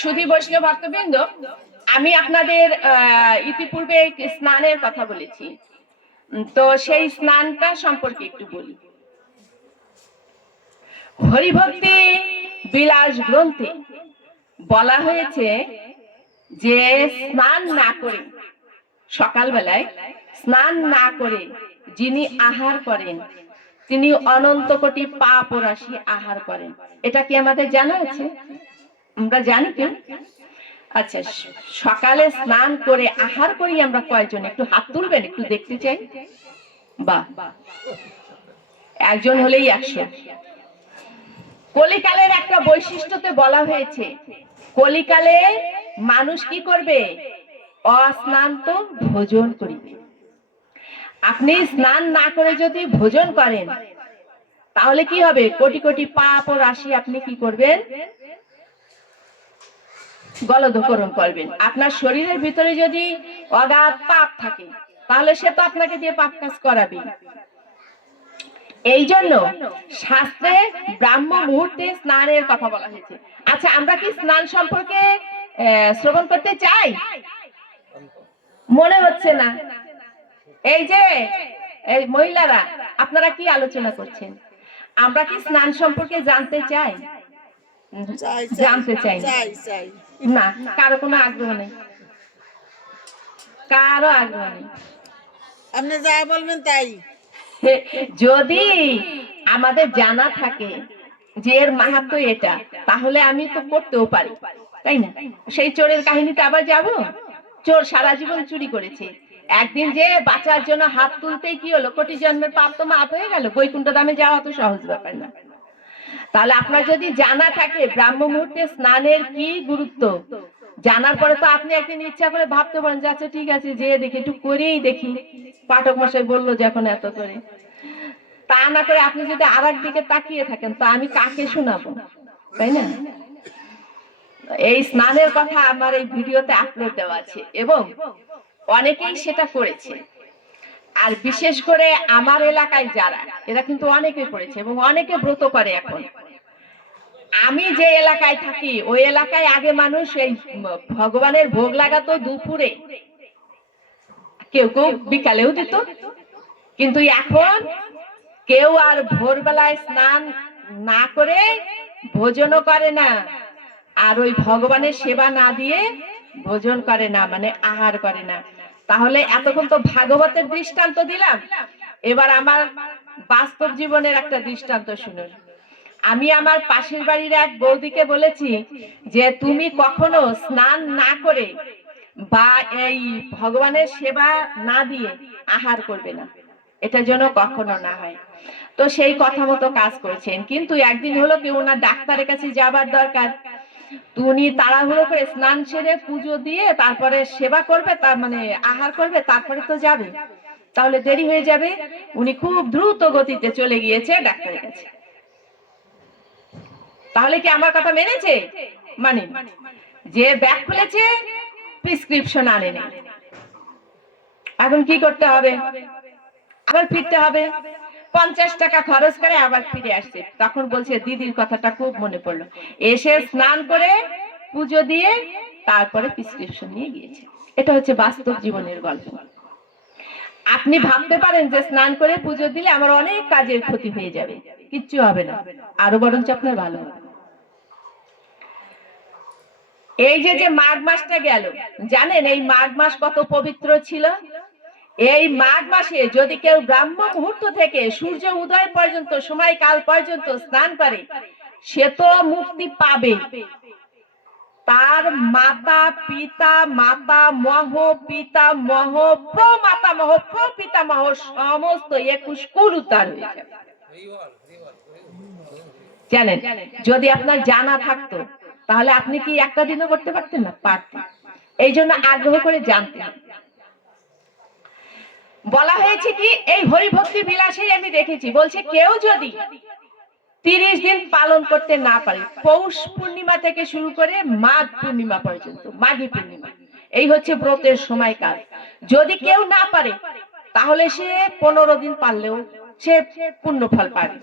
সুধী বৈষ্ণব ভক্তবৃন্দ, আমি আপনাদের ইতিপূর্বে স্নানের কথা বলেছি। তো সেই স্নানটা সম্পর্কে একটু বলি। হরিভক্তি বিলাস গ্রন্থে বলা হয়েছে যে স্নান না করে, সকালবেলায় স্নান না করে যিনি আহার করেন, তিনি অনন্ত কোটি পাপ রাশি আহার করেন। এটা কি আমাদের জানা আছে? আমরা জানি কেউ আচ্ছা সকালে স্নান করে আহার করি আমরা কয়জন? একটু হাত তুলবেন, একটু দেখতে চাই। বাহ একজন হলেই একশো। কলিকালের একটা বৈশিষ্ট্যতে বলা হয়েছে, কলিকালে মানুষ কি করবে? অস্নান্ত ভোজন করিবে। আপনি স্নান না করে যদি ভোজন করেন, তাহলে কি হবে? কোটি কোটি পাপ ও রাশি আপনি কি করবেন? গলদকরণ করবেন। আপনার শরীরের ভিতরে যদি অগাধ পাপ থাকে তাহলে সে তো আপনাকে দিয়ে পাপ কাজ করাবে। এই জন্য শাস্ত্রে ব্রাহ্ম মুহূর্তে স্নানের কথা বলা হয়েছে। আচ্ছা আমরা কি স্নান সম্পর্কে শ্রবণ করতে চাই? মনে হচ্ছে না। এই যে এই মহিলারা আপনারা কি আলোচনা করছেন? আমরা কি স্নান সম্পর্কে জানতে চাই? চাই জানতে চাই। না। কারও কোনো আগ্রহ নেই। কারও আগ্রহ নেই। আপনি যা বলবেন তাই। যদি আমাদের জানা থাকে যে এর মাহাত্ম এটা তাহলে আমি তো করতেও পারি তাই না? সেই চোরের কাহিনীতে আবার যাব? চোর সারা জীবন চুরি করেছে। একদিন যে বাঁচার জন্য হাত তুলতেই কি হলো? কোটি জন্মের পাপ তো মাপ হয়ে গেল? বৈকুণ্ঠ দামে যাওয়া তো সহজ ব্যাপার না। তাহলে আপনার যদি জানা থাকে ব্রাহ্ম মুহূর্তে স্নানের কি গুরুত্ব? জানার পরে তো আপনি একদিন ইচ্ছা করে ভাবতে পারেন যে আচ্ছা ঠিক আছে যে দেখি, একটু করেই দেখি। পাঠক মশাই বলল যখন এত করে। তা না করে আপনি যদি আর দিকে তাকিয়ে থাকেন, তা আমি কাকে শোনাবো? তাই না? এই স্নানের কথা আমার এই ভিডিওতে আপলোড দেওয়া আছে এবং অনেকেই সেটা করেছে। আর বিশেষ করে আমার এলাকায় যারা, এরা কিন্তু অনেকে করেছে এবং অনেকে ব্রত করে এখন। আমি যে এলাকায় থাকি, ওই এলাকায় আগে মানুষ এই ভগবানের ভোগ লাগাতো দুপুরে। কেউ কেউ বিকালেও দিত। কিন্তু এখন কেউ আর ভোরবেলায় স্নান না করে ভোজনও করে না। আর ওই ভগবানের সেবা না দিয়ে ভোজন করে না মানে আহার করে না। তাহলে এতক্ষণ তো ভাগবতের দৃষ্টান্ত দিলাম। এবার আমার বাস্তব জীবনের একটা দৃষ্টান্ত শুনুন। আমি আমার পাশের বাড়ির এক বৌদিকে বলেছি যে তুমি কখনো স্নান না করে বা এই ভগবানের সেবা না দিয়ে আহার করবে না। এটা যেন কখনো না হয়। তো সেই কথা মতো কাজ করেছেন। কিন্তু একদিন হলো কি ওনার ডাক্তারের কাছে যাবার দরকার। উনি তাড়াহুড়ো করে স্নান সেরে পুজো দিয়ে তারপরে সেবা করবে, তার মানে আহার করবে, তারপরে তো যাবে। তাহলে দেরি হয়ে যাবে। উনি খুব দ্রুত গতিতে চলে গিয়েছে, ডাক্তারের কাছে। তাহলে কি আমার কথা মেনেছে? মানে যে ব্যাগ খুলেছে, প্রেসক্রিপশন আনেনি। এখন কি করতে হবে? আবার ফিরতে হবে। পঞ্চাশ টাকা খরচ করে আবার ফিরে আসছে। তখন বলছে, দিদির কথাটা খুব মনে পড়ল। এসে স্নান করে পুজো দিয়ে তারপরে প্রেসক্রিপশন নিয়ে গিয়েছে। এটা হচ্ছে বাস্তব জীবনের গল্প। আপনি ভাবতে পারেন যে স্নান করে পুজো দিলে আমার অনেক কাজের ক্ষতি হয়ে যাবে। কিচ্ছু হবে না। আরও বরঞ্চ আপনার ভালো হবে। এই যে যে মাঘ মাসটা গেল, জানেন এই মাঘ মাস কত পবিত্র ছিল? এই মাঘ মাসে যদি কেউ ব্রাহ্ম মুহূর্ত থেকে সূর্য উদয় পর্যন্ত, সময়কাল পর্যন্ত স্নান করে, সে তো মুক্তি পাবে। তার মাতা, পিতা, মাতা, মহ, পিতা, মহ প্রমাতা মহ প্রপিতা মহ, সমস্ত একুশ কুল হয়ে যাবে। জানেন, যদি আপনার জানা থাকতো, তাহলে আপনি কি একটা দিনও করতে পারতেন না? পারতেন। এই জন্য আগ্রহ করে জানতেন বলা হয়েছে কি, এই হরিভক্তি বিলাসেই আমি দেখেছি। বলছে, কেউ যদি তিরিশ দিন পালন করতে না পারে, পৌষ পূর্ণিমা থেকে শুরু করে মাঘ পূর্ণিমা পর্যন্ত, মাঘী পূর্ণিমা, এই হচ্ছে ব্রতের সময়কাল। যদি কেউ না পারে, তাহলে সে পনেরো দিন পারলেও সে পূর্ণ ফল পাবে।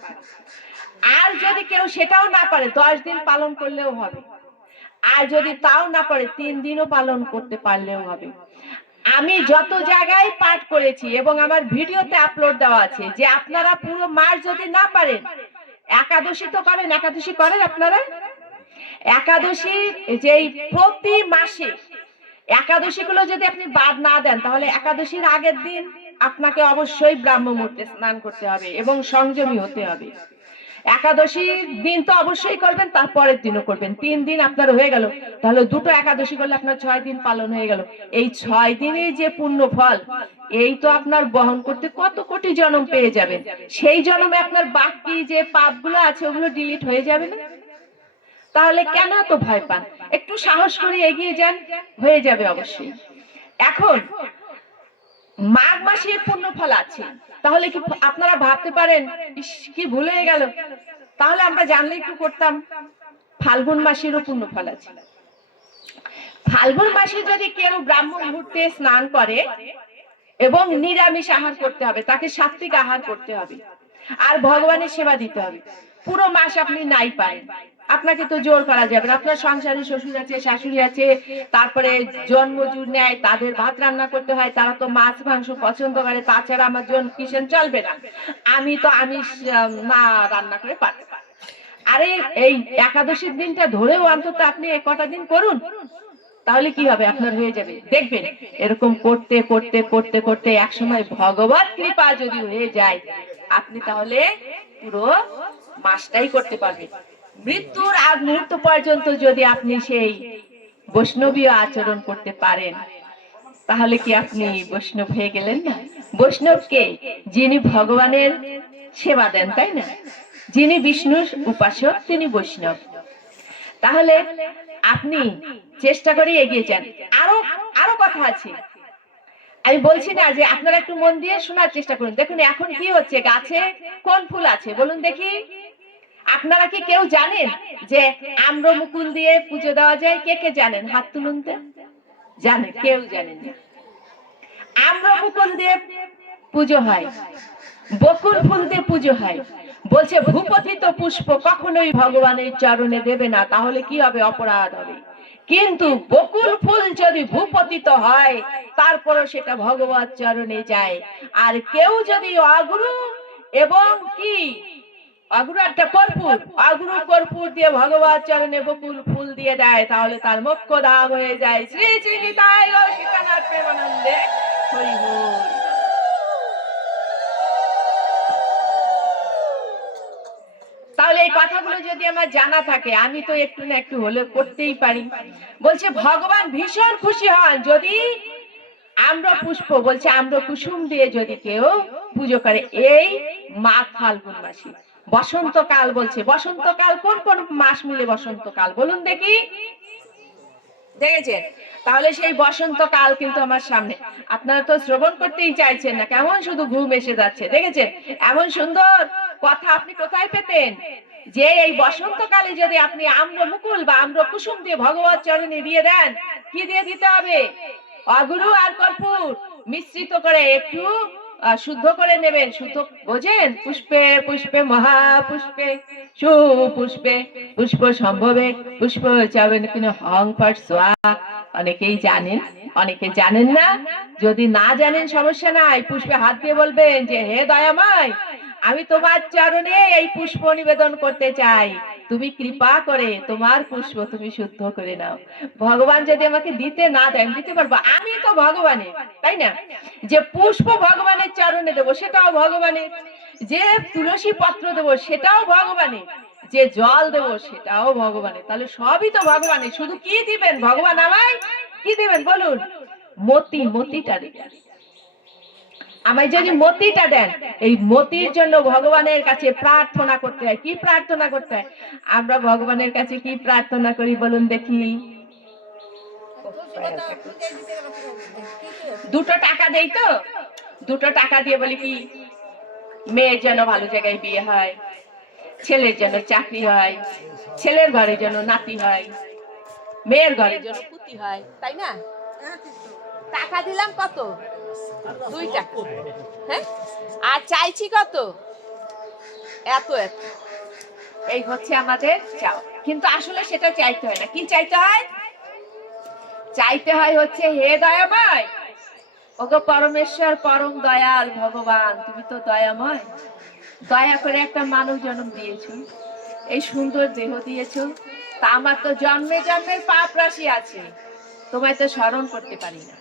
আর যদি কেউ সেটাও না পারে, দশ দিন পালন করলেও হবে। আর যদি তাও না পারে, তিন দিনও পালন করতে পারলেও হবে। আমি যত জায়গায় পাঠ করেছি এবং আমার ভিডিওতে আপলোড দেওয়া আছে, যে আপনারা পুরো মাস যদি না পারেন, একাদশী তো করেন, একাদশী করেন আপনারা? একাদশী যেই প্রতি মাসে একাদশী গুলো যদি আপনি বাদ না দেন, তাহলে একাদশীর আগের দিন আপনাকে অবশ্যই ব্রাহ্ম মুহূর্তে স্নান করতে হবে এবং সংযমী হতে হবে। একাদশীর দিন তো অবশ্যই করবেন তারপরের দিনও করবেন। তিন দিন আপনার হয়ে গেল, তাহলে দুটো একাদশী করলে আপনার ছয় দিন পালন হয়ে গেল। এই ছয় দিনের যে পূর্ণ ফল, এই তো আপনার বহন করতে কত কোটি জন্ম পেয়ে যাবেন সেই জন্মে আপনার বাকি যে পাপগুলো আছে, ওগুলো ডিলিট হয়ে যাবে না? তাহলে কেন এত ভয় পান? একটু সাহস করে এগিয়ে যান, হয়ে যাবে অবশ্যই। এখন, মাঘ মাসে পূর্ণ ফল আছে। তাহলে কি আপনারা ভাবতে পারেন কি ভুল হয়ে গেল। তাহলে আমরা জানলে একটু করতাম, ফাল্গুন মাসেরও পূর্ণ ফল আছে। ফাল্গুন মাসে যদি কেউ ব্রাহ্মণ মুহূর্তে স্নান করে এবং নিরামিষ আহার করতে হবে, তাকে সাত্বিক আহার করতে হবে। আর ভগবানের সেবা দিতে হবে। পুরো মাস আপনি নাই পারেন। আপনাকে তো জোর করা যাবে আপনার সংসারে শ্বশুর আছে শাশুড়ি আছে তারপরে জন্মজুর নেয় তাদের ভাত রান্না করতে হয় তারা তো মাছ মাংস পছন্দ করে তাছাড়া আমার জন কিষেন চলবে না। আমি তো আহ, না রান্না করে পারতে আরে এই একাদশীর দিনটা ধরেও অন্তত আপনি কটা দিন করুন। তাহলে কি হবে? আপনার হয়ে যাবে। দেখবেন এরকম করতে করতে করতে করতে একসময় ভগবত কৃপা যদি হয়ে যায় আপনি তাহলে পুরো মাসটাই করতে পারবেন মৃত্যুর আগ মুহূর্ত পর্যন্ত যদি আপনি সেই বৈষ্ণবীয় আচরণ করতে পারেন, তাহলে কি আপনি বৈষ্ণব হয়ে গেলেন না? বৈষ্ণবকে যিনি ভগবানের সেবা দেন, তাই না? যিনি বিষ্ণুর উপাসক, তিনি বৈষ্ণব। তাহলে আপনি চেষ্টা করে এগিয়ে যান। আরও আরও কথা আছে। আমি বলছি না যে আপনারা একটু মন দিয়ে শোনার চেষ্টা করুন। দেখুন, এখন কি হচ্ছে? গাছে কোন ফুল আছে? বলুন দেখি। আপনারা কি কেউ জানেন যে আম্র মুকুল দিয়ে পুজো দেওয়া যায়? কে কে জানেন? হাত তুলুন তো। জানেন, কেউ জানেন আম্র মুকুল দিয়ে পুজো হয়। বকুল ফুল দিয়ে পুজো হয়। বলছে, ভূপতিত পুষ্প কখনোই ভগবানের চরণে দেবে না, তাহলে কি হবে? অপরাধ হবে। কিন্তু বকুল ফুল যদি ভূপতিত হয়, তারপরও সেটা ভগবত চরণে যায়। আর কেউ যদি অগুরু এবং কি একটা কর্পূর। কর্পূর দিয়ে ভগবত চরণে বকুল ফুল দিয়ে দেয়, তাহলে তার ধাম হয়ে যায়। শ্রী প্রেমানন্দে। হরি তাহলে এই কথাগুলো যদি আমার জানা থাকে, আমি তো একটু না একটু হলে করতেই পারি। বলছে, ভগবান ভীষণ খুশি হন, যদি আম্র পুষ্প, বলছে, আম্র কুসুম দিয়ে যদি কেউ পুজো করে, এই মাঘ ফাল্গুন মাসে বসন্তকাল বলছে। বসন্তকাল কোন কোন মাস মিলে বসন্তকাল? বলুন দেখি। দেখেছেন? তাহলে সেই বসন্তকাল কিন্তু আমার সামনে। আপনারা তো শ্রবণ করতেই চাইছেন না, কেমন শুধু ঘুম এসে যাচ্ছে। দেখেছেন? এমন সুন্দর কথা আপনি কোথায় পেতেন? যে এই বসন্তকালে যদি আপনি আম্র মুকুল বা আম্র কুসুম দিয়ে ভগবত চরণে দিয়ে দেন, কি দিয়ে দিতে হবে? অগুরু আর কর্পূর মিশ্রিত করে একটু শুদ্ধ করে নেবেন, শুদ্ধ বোঝেন, পুষ্পে পুষ্পে মহাপুষ্পে, সুপুষ্পে, পুষ্প সম্ভবে, পুষ্প চাবেন কিনা হং পাট সোয়া। অনেকেই জানেন, অনেকে জানেন না, যদি না জানেন সমস্যা নাই, পুষ্পে হাত দিয়ে বলবেন যে, হে দয়াময় আমি তোমার চরণে এই পুষ্প নিবেদন করতে চাই। তুমি কৃপা করে তোমার পুষ্প তুমি শুদ্ধ করে নাও। ভগবান যদি আমাকে দিতে না দেয়, আমি দিতে পারব? আমি তো ভগবানের তাই না? যে পুষ্প ভগবানের চরণে দেবো, সেটাও ভগবানের যে তুলসী পত্র দেবো, সেটাও ভগবানের যে জল দেবো, সেটাও ভগবানের তাহলে সবই তো ভগবানের শুধু কি দিবেন? ভগবান আমায় কি দিবেন? বলুন। মতি মতিটা দিবেন আমায় যদি মতিটা দেন এই মতির জন্য ভগবানের কাছে প্রার্থনা করতে হয়। কি প্রার্থনা করতে হয়? আমরা ভগবানের কাছে কি প্রার্থনা করি বলুন দেখি। দুটো টাকা দেই তো? দুটো টাকা দিয়ে বলি কি মেয়ের যেন ভালো জায়গায় বিয়ে হয় ছেলের যেন চাকরি হয় ছেলের ঘরে যেন নাতি হয় মেয়ের ঘরে যেন পুতি হয় তাই না? টাকা দিলাম কত? হ্যাঁ? আর চাইছি কত? এত এত। এই হচ্ছে আমাদের চাও কিন্তু আসলে সেটা চাইতে হয় না। কি চাইতে হয়? চাইতে হয় হচ্ছে হে দয়াময়। পরমেশ্বর, পরম দয়াল ভগবান, তুমি তো দয়াময়। দয়া করে একটা মানুষ জন্ম দিয়েছ। এই সুন্দর দেহ দিয়েছ। তা আমার তো জন্মে জন্মের পাপ রাশি আছে। তোমায় তো স্মরণ করতে পারি না।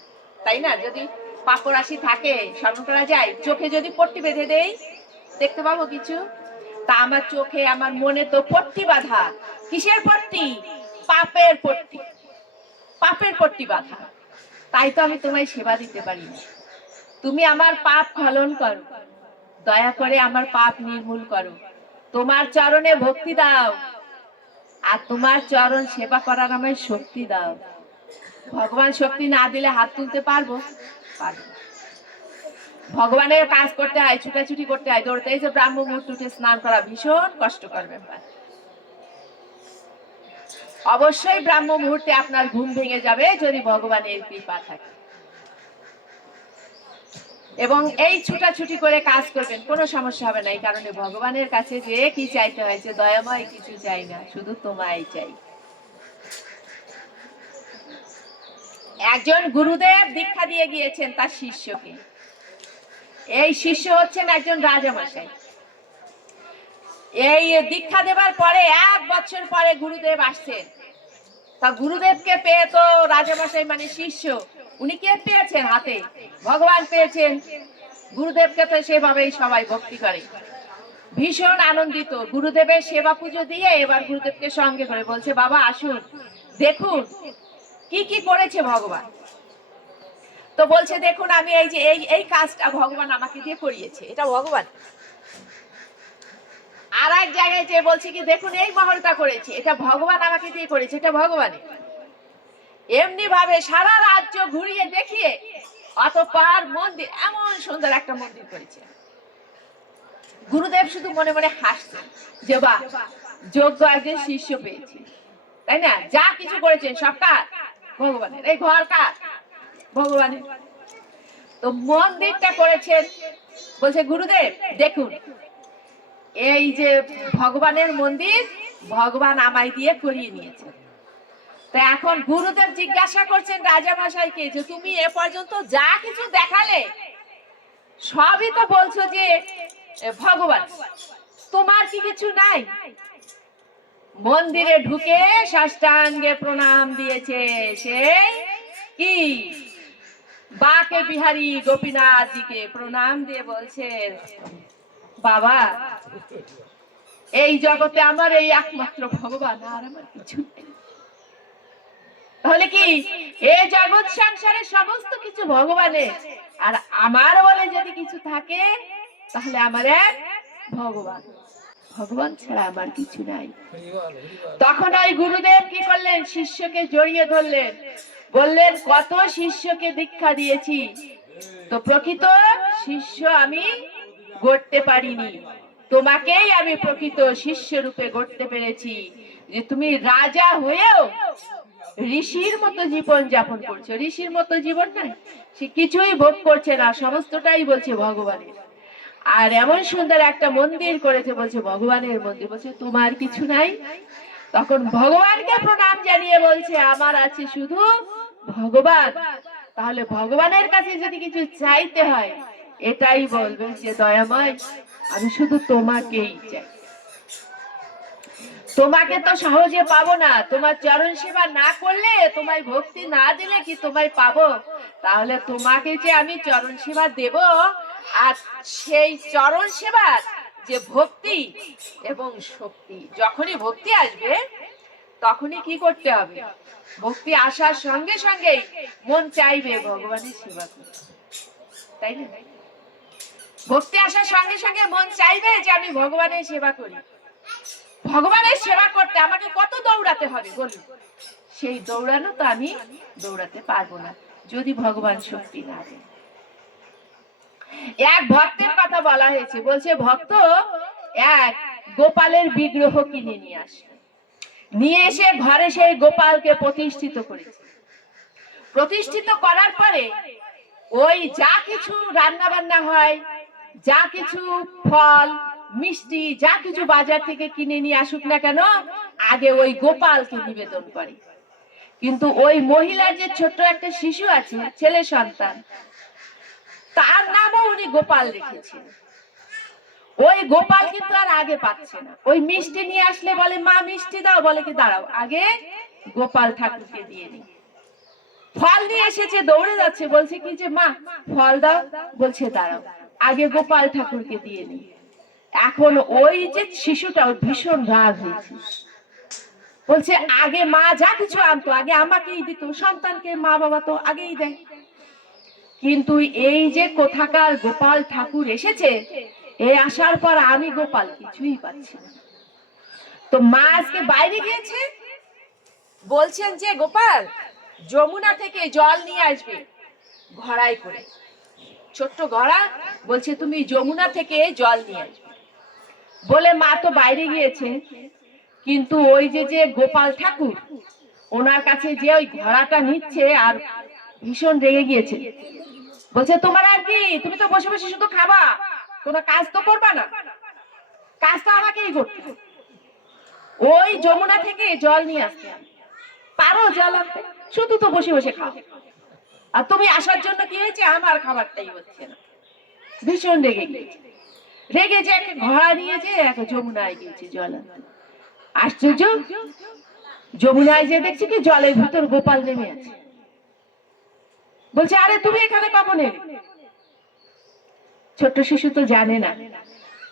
তাই না, যদি পাপ রাশি থাকে স্মরণ করা যায় চোখে যদি পট্টি বেঁধে দেই, দেখতে পাবো কিছু? তা আমার চোখে, আমার মনে তো পট্টি বাঁধা। কিসের পট্টি? পাপের পট্টি। পাপের পট্টি বাঁধা। তাই তো আমি তোমায় সেবা দিতে পারি। না তুমি আমার পাপ খলন করো। দয়া করে আমার পাপ নির্মূল করো। তোমার চরণে ভক্তি দাও। আর তোমার চরণ সেবা করার আমায় শক্তি দাও। ভগবান শক্তি না দিলে হাত তুলতে পারব? পারব ভগবানের কাজ করতে হয়, ছুটাছুটি করতে হয়, দৌড়তে যে ব্রাহ্ম মুহূর্তে উঠে স্নান করা ভীষণ কষ্টকর ব্যাপার। অবশ্যই ব্রাহ্ম মুহূর্তে আপনার ঘুম ভেঙে যাবে যদি ভগবানের কৃপা থাকে। এবং এই ছুটাছুটি করে কাজ করবেন, কোনো সমস্যা হবে না, এই কারণে ভগবানের কাছে যে কি চাইতে হয়েছে দয়াময় কিছু চাই না, শুধু তোমায় চাই। একজন গুরুদেব দীক্ষা দিয়ে গিয়েছেন তার শিষ্যকে। এই শিষ্য হচ্ছেন একজন রাজামশাই। এই দীক্ষা দেবার পরে এক বছর পরে গুরুদেব আসছেন। তা গুরুদেবকে পেয়ে তো রাজামশাই মানে শিষ্য, উনি কে পেয়েছেন হাতে? ভগবান পেয়েছেন। গুরুদেবকে তো সেভাবেই সবাই ভক্তি করে। ভীষণ আনন্দিত। গুরুদেবের সেবা পুজো দিয়ে এবার গুরুদেবকে সঙ্গে করে বলছে, বাবা, আসুন। দেখুন কি কি করেছে ভগবান? তো বলছে, দেখুন, আমি এই যে, এই এই কাজটা ভগবান আমাকে দিয়ে করিয়েছে। এটা ভগবান। আর এক জায়গায় যে বলছে কি, দেখুন, এই মহলটা করেছে। এটা ভগবান আমাকে দিয়ে করেছে, এটা ভগবানের। এমনি ভাবে সারা রাজ্য ঘুরিয়ে দেখিয়ে অতপার মন্দির, এমন সুন্দর একটা মন্দির করেছে। গুরুদেব শুধু মনে মনে হাসছেন যে বা যোগ্য একজন শিষ্য পেয়েছে। তাই না? যা কিছু করেছেন, সব কার ভগবানের। এই ঘর কার? ভগবানের। তো মন্দিরটা করেছেন, বলছে গুরুদেব, দেখুন, এই যে ভগবানের মন্দির, ভগবান আমায় দিয়ে করিয়ে নিয়েছে তা এখন গুরুদেব জিজ্ঞাসা করছেন রাজা মশাইকে যে তুমি এ পর্যন্ত যা কিছু দেখালে, সবই তো বলছো যে ভগবান। তোমার কি কিছু নাই? মন্দিরে ঢুকে সাষ্টাঙ্গে প্রণাম দিয়েছে সে কি? বাকে বিহারী গোপীনাথজিকে প্রণাম দিয়ে বলছে, বাবা, এই জগতে আমার এই একমাত্র ভগবান, আর আমার কিছু তাহলে কি এই জগৎ সংসারে সমস্ত কিছু ভগবানের, আর আমার বলে যদি কিছু থাকে, তাহলে আমার এক ভগবান। ভগবান ছাড়া আমার কিছু নাই। তখন ওই গুরুদেব কি করলেন? শিষ্যকে জড়িয়ে ধরলেন। বললেন কত শিষ্যকে দীক্ষা দিয়েছি। তো প্রকৃত শিষ্য আমি গড়তে পারিনি। তোমাকেই আমি প্রকৃত শিষ্য রূপে গড়তে পেরেছি। যে তুমি রাজা হয়েও ঋষির মতো জীবন যাপন করছ। ঋষির মতো জীবন নাই সে কিছুই ভোগ করছে না সমস্তটাই বলছে ভগবানের। আর এমন সুন্দর একটা মন্দির করেছে, বলছে, ভগবানের মন্দির। বলছে, তোমার কিছু নাই? তখন ভগবানকে প্রণাম জানিয়ে বলছে, আমার আছে শুধু ভগবান। তাহলে ভগবানের কাছে যদি কিছু চাইতে হয়, এটাই বলবেন যে, দয়াময়, আমি শুধু তোমাকেই চাই। তোমাকে তো সহজে পাবো না। তোমার চরণ সেবা না করলে, তোমায় ভক্তি না দিলে কি তোমায় পাবো? তাহলে তোমাকে যে আমি চরণ সেবা দেব আর সেই চরণ সেবার যে ভক্তি এবং শক্তি, যখনই ভক্তি আসবে, তখনই কি করতে হবে? ভক্তি আসার সঙ্গে সঙ্গেই মন চাইবে ভগবানের সেবা করতে। তাই না? ভক্তি আসার সঙ্গে সঙ্গে মন চাইবে যে আমি ভগবানের সেবা করি। ভগবানের সেবা করতে আমাকে কত দৌড়াতে হবে বলুন? সেই দৌড়ানো তো আমি দৌড়াতে পারব না, যদি ভগবান শক্তি না দেয়। এক ভক্তের কথা বলা হয়েছে। বলছে, ভক্ত, এক গোপালের বিগ্রহ কিনে নিয়ে আসে। নিয়ে এসে ঘরে সেই গোপালকে প্রতিষ্ঠিত করেছে। প্রতিষ্ঠিত করার পরে ওই যা কিছু রান্না বান্না হয়, যা কিছু ফল, মিষ্টি, যা কিছু বাজার থেকে কিনে নিয়ে আসুক না কেন, আগে ওই গোপালকে নিবেদন করে। কিন্তু ওই মহিলার যে ছোট্ট একটা শিশু আছে, ছেলে সন্তান তার নামও উনি গোপাল রেখেছেন ওই গোপাল কিন্তু আর আগে পাচ্ছে না। ওই মিষ্টি নিয়ে আসলে বলে, মা, মিষ্টি দাও। বলে কি, দাঁড়াও, আগে গোপাল ঠাকুরকে দিয়ে দিই। ফল নিয়ে এসেছে, দৌড়ে যাচ্ছে, বলছে কি যে, মা, ফল দাও। বলছে, দাঁড়াও, আগে গোপাল ঠাকুরকে দিয়ে নি এখন ওই যে শিশুটা ওর ভীষণ রাগ হয়েছে। বলছে, আগে মা যা কিছু আনতো, আগে আমাকেই দিত, সন্তানকে মা বাবা তো আগেই দেয়। কিন্তু এই যে কোথাকার গোপাল ঠাকুর এসেছে, এ আসার পর আমি গোপাল কিছুই পাচ্ছি না। তো মা আজকে বাইরে গিয়েছে? বলছেন যে, গোপাল, যমুনা থেকে জল নিয়ে আসবে, ঘড়াই করে। ছোট্ট ঘড়া বলছে, তুমি যমুনা থেকে জল নিয়ে আসবে। বলে মা তো বাইরে গিয়েছে, কিন্তু ওই যে যে গোপাল ঠাকুর, ওনার কাছে যে ওই ঘোড়াটা নিচ্ছে আর ভীষণ রেগে গিয়েছে। বলছে, তোমার আর কি? তুমি তো বসে বসে শুধু খাবা। কোনো কাজ তো করবা না। কাজ তো আমাকেই করতে ওই যমুনা থেকে জল নিয়ে আসতে পারো জল আনতে? শুধু তো বসে বসে খাও। আর তুমি আসার জন্য কি হয়েছে? আমার খাবারটাই হচ্ছে না। ভীষণ রেগে গিয়েছে। রেগে যে একটা ঘোড়া নিয়ে যে একটা যমুনায় গিয়েছে জল আনতে। আশ্চর্য? যমুনায় যে দেখছি কি জলের ভিতর গোপাল নেমে আছে। বলছে, আরে তুমি এখানে কখন ছোট্ট শিশু তো জানে না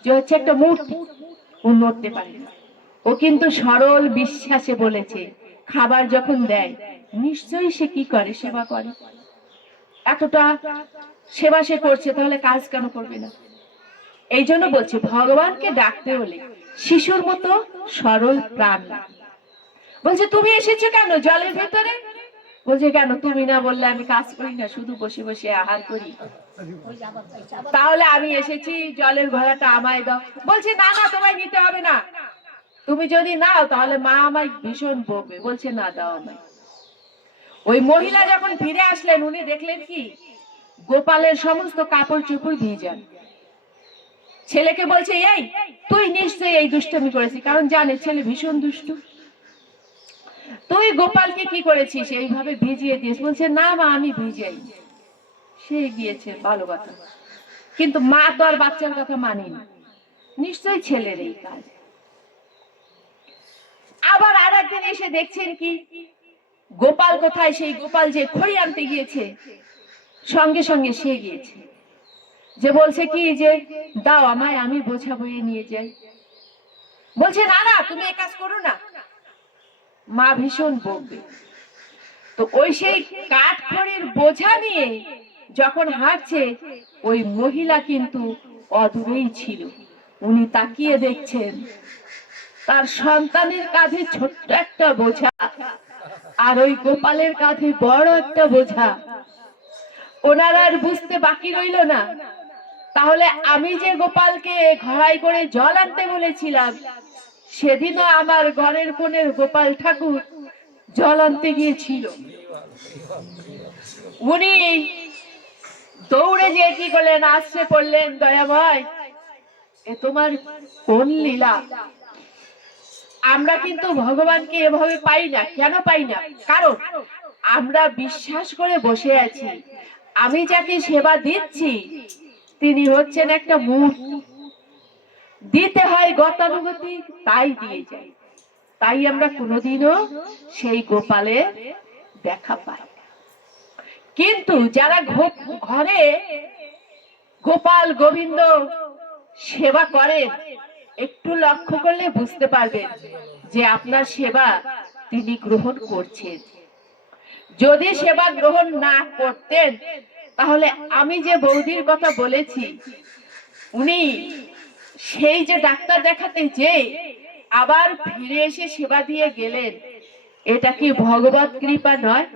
যে হচ্ছে একটা মূর্তি। ও নড়তে পারে না। ও কিন্তু সরল বিশ্বাসে বলেছে, খাবার যখন দেয়, নিশ্চয়ই সে কি করে? সেবা করে। এতটা সেবা সে করছে, তাহলে কাজ কেন করবে না? এই জন্য বলছে, ভগবানকে ডাকতে হলে শিশুর মতো সরল প্রাণ বলছে, তুমি এসেছ কেন জলের ভেতরে? বলছে, কেন? তুমি না বললে আমি কাজ করি না, শুধু বসে বসে আহার করি। তাহলে আমি এসেছি, জলের ঘোড়াটা আমায় দাও। বলছে, না না, তোমায় নিতে হবে না। তুমি যদি নাও, তাহলে মা আমায় ভীষণ বকবে। বলছে, না, দাও আমায়। ওই মহিলা যখন ফিরে আসলেন, উনি দেখলেন কি? গোপালের সমস্ত কাপড় চোপড় ভিজান ছেলেকে বলছে, এই, তুই নিশ্চয়ই এই দুষ্টমি করেছি কারণ জানে, ছেলে ভীষণ দুষ্টু। তুই গোপালকে কি করেছিস? এইভাবে ভিজিয়ে দিয়েছ বলছে, না মা, আমি ভিজাই। সে গিয়েছে ভালো কথা কিন্তু মা তো আর বাচ্চার কথা মানেনি। নিশ্চয়ই ছেলের এই কাজ। আবার আর একদিন এসে দেখছেন কি? গোপাল কোথায়? সেই গোপাল যে খড়ি আনতে গিয়েছে, সঙ্গে সঙ্গে সে গিয়েছে। যে বলছে কি যে, দাও আমায়, আমি বোঝা বয়ে নিয়ে যাই। বলছে, না না, তুমি এ কাজ করো না। মা ভীষণ বকবে। তো ওই সেই কাঠ খড়ির বোঝা নিয়ে যখন হাঁটছে, ওই মহিলা কিন্তু অদূরেই ছিল। উনি তাকিয়ে দেখছেন, তার সন্তানের কাঁধে ছোট্ট একটা বোঝা আর ওই গোপালের কাঁধে বড় একটা বোঝা। ওনার আর বুঝতে বাকি রইল না। তাহলে আমি যে গোপালকে ঘড়াই করে জল আনতে বলেছিলাম সেদিনও আমার ঘরের কোণের গোপাল ঠাকুর জল আনতে গিয়েছিল। উনি দৌড়ে যে কি করলেন? আসছে পড়লেন দয়াময় এ তোমার কোন লীলা? আমরা কিন্তু ভগবানকে এভাবে পাই না। কেন পাই না? কারণ আমরা বিশ্বাস করে বসে আছি। আমি যাকে সেবা দিচ্ছি, তিনি হচ্ছেন একটা মূর্তি। দিতে হয় গতানুগতিক, তাই দিয়ে যায় তাই আমরা কোনোদিনও সেই গোপালের দেখা পাই কিন্তু যারা ঘরে গোপাল গোবিন্দ সেবা করেন একটু লক্ষ্য করলে বুঝতে পারবেন যে আপনার সেবা তিনি গ্রহণ করছেন। যদি সেবা গ্রহণ না করতেন, তাহলে আমি যে বৌদির কথা বলেছি, উনি সেই যে ডাক্তার দেখাতে যে আবার ফিরে এসে সেবা দিয়ে গেলেন। এটা কি ভগবত কৃপা নয়?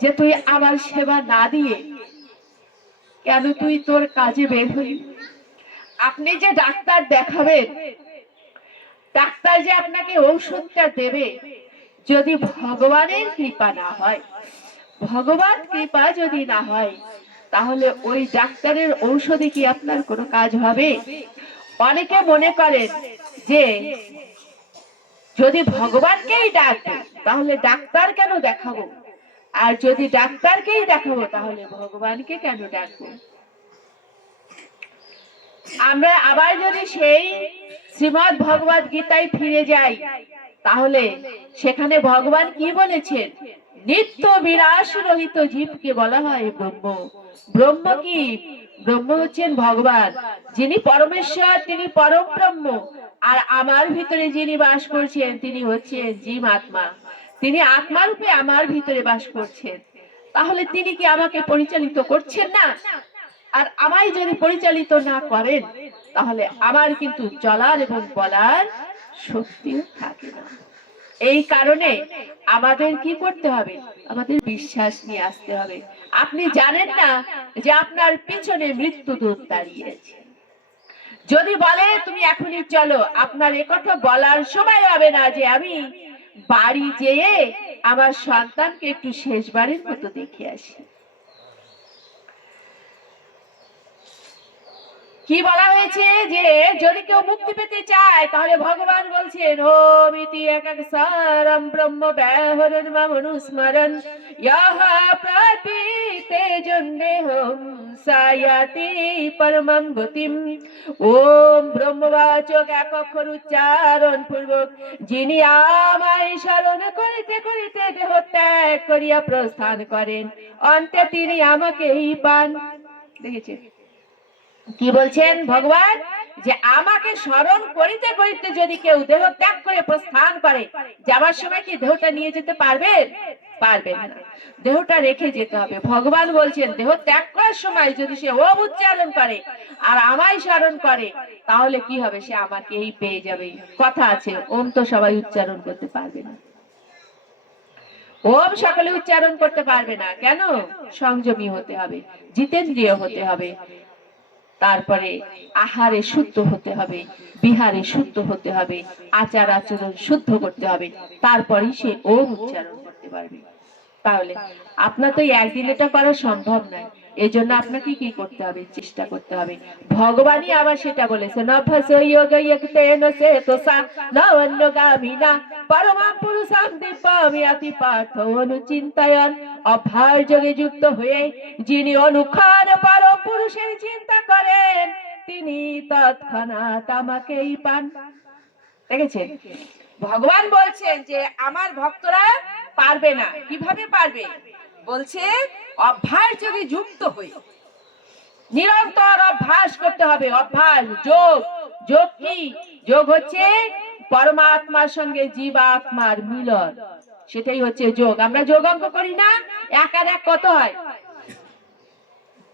যে তুই আমার সেবা না দিয়ে কেন তুই তোর কাজে বের হলি? আপনি যে ডাক্তার দেখাবেন, ডাক্তার যে আপনাকে ঔষধটা দেবে, যদি ভগবানের কৃপা না হয় ভগবান কৃপা যদি না হয় তাহলে ওই ডাক্তারের ঔষধে কি আপনার কোনো কাজ হবে? অনেকে মনে করেন যে, যদি ভগবানকেই ডাকবো, তাহলে ডাক্তার কেন দেখাবো? আর যদি ডাক্তারকেই দেখাবো, তাহলে ভগবানকে কেন ডাকবো? আমরা আবার যদি সেই শ্রীমদ ভগবত গীতায় ফিরে যাই, তাহলে সেখানে ভগবান কি বলেছেন? নিত্য বিনাশ রহিত জীবকে বলা হয় ব্রহ্ম। ব্রহ্ম কি? ব্রহ্ম হচ্ছেন ভগবান, যিনি পরমেশ্বর, তিনি পরম ব্রহ্ম আর আমার ভিতরে যিনি বাস করছেন, তিনি হচ্ছেন জীব আত্মা। তিনি আত্মারূপে আমার ভিতরে বাস করছেন। তাহলে তিনি কি আমাকে পরিচালিত করছেন না? আর আমায় যদি পরিচালিত না করেন, তাহলে আমার কিন্তু চলার এবং বলার শক্তিও থাকে না। এই কারণে আমাদের কি করতে হবে? আমাদের বিশ্বাস নিয়ে আসতে হবে। আপনি জানেন না যে আপনার পিছনে মৃত্যুদূত দাঁড়িয়ে আছে যদি বলে, তুমি এখনই চলো, আপনার একথা বলার সময় হবে না যে আমি বাড়ি যেয়ে আমার সন্তানকে একটু শেষবারের মতো দেখে আসি। কি বলা হয়েছে যে, যদি কেউ মুক্তি পেতে চায়, তাহলে ভগবান বলছেন ওম ইতি একাক্ষরম ব্রহ্ম ব্যাহরণ মনুস্মরণ ইহ প্রতীতে জন্মেহম সায়াতি পরমম গতিম। ওম ব্রহ্মবাচক এক অক্ষর উচ্চারণ পূর্বক, যিনি আমায় স্মরণ করিতে করিতে দেহ ত্যাগ করিয়া প্রস্থান করেন। অন্তে তিনি আমাকেই পান। দেখেছেন কি বলছেন ভগবান? যে আমাকে স্মরণ করিতে করিতে যদি কেউ দেহ ত্যাগ করে প্রস্থান করে যাবার সময় কি দেহটা নিয়ে যেতে পারবে? পারবে না। দেহটা রেখে যেতে হবে। ভগবান বলছেন, দেহ ত্যাগ করার সময় যদি সে ওম উচ্চারণ করে আর আমায় স্মরণ করে, তাহলে কি হবে? সে আমাকেই পেয়ে যাবে। কথা আছে, ওম তো সবাই উচ্চারণ করতে পারবে না। ওম সকলে উচ্চারণ করতে পারবে না। কেন? সংযমী হতে হবে, জিতেন্দ্রিয় হতে হবে। তারপরে আহারে শুদ্ধ হতে হবে, বিহারে শুদ্ধ হতে হবে, আচার আচরণ শুদ্ধ করতে হবে, তারপরেই সে ওম উচ্চারণ করতে পারবে। তাহলে, আপনার তো একদিন এটা করা সম্ভব নয়। এই জন্য আপনাকে কি করতে হবে? চেষ্টা করতে হবে। ভগবানই আবার সেটা বলেছে নভ্যাস যোগ ইয়ক্তেন সেতসা নবন্যগামিনা পরমাম পুরুষাম দিব্যামিয়াতি পার্থ অনুচিন্তায়ন। অভ্যাস যোগে যুক্ত হয়ে যিনি অনুক্ষণ পরম পুরুষের চিন্তা করেন, তিনি তৎক্ষণাৎ আমাকেই পান। দেখেছেন? ভগবান বলছেন যে, আমার ভক্তরা পারবে না। কীভাবে পারবে? বলছে, অভ্যাস যোগে যুক্ত হই, নিরন্তর অভ্যাস করতে হবে, অভ্যাস, যোগ যোগ কি? যোগ হচ্ছে পরমাত্মার সঙ্গে জীবাত্মার মিলন। সেটাই হচ্ছে যোগ। আমরা যোগ অঙ্ক করি না, এক আর এক কত হয়?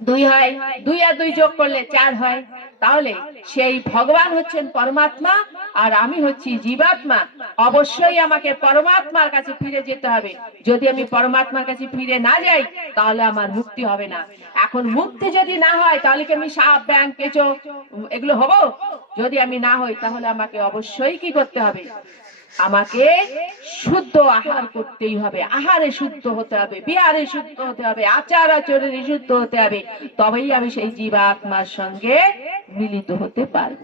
দুই হয়, দুই আর দুই যোগ করলে চার হয়। তাহলে সেই ভগবান হচ্ছেন পরমাত্মা আর আমি হচ্ছি জীবাত্মা। অবশ্যই আমাকে পরমাত্মার কাছে ফিরে যেতে হবে। যদি আমি পরমাত্মার কাছে ফিরে না যাই, তাহলে আমার মুক্তি হবে না। এখন মুক্তি যদি না হয়, তাহলে কি আমি সাপ ব্যাং কেঁচো, এগুলো হব? যদি আমি না হই, তাহলে আমাকে অবশ্যই কি করতে হবে? আমাকে শুদ্ধ আহার করতেই হবে। আহারে শুদ্ধ হতে হবে, বিহারে শুদ্ধ হতে হবে, আচার আচরণে শুদ্ধ হতে হবে। তবেই আমি সেই জীবাত্মার সঙ্গে মিলিত হতে পারব।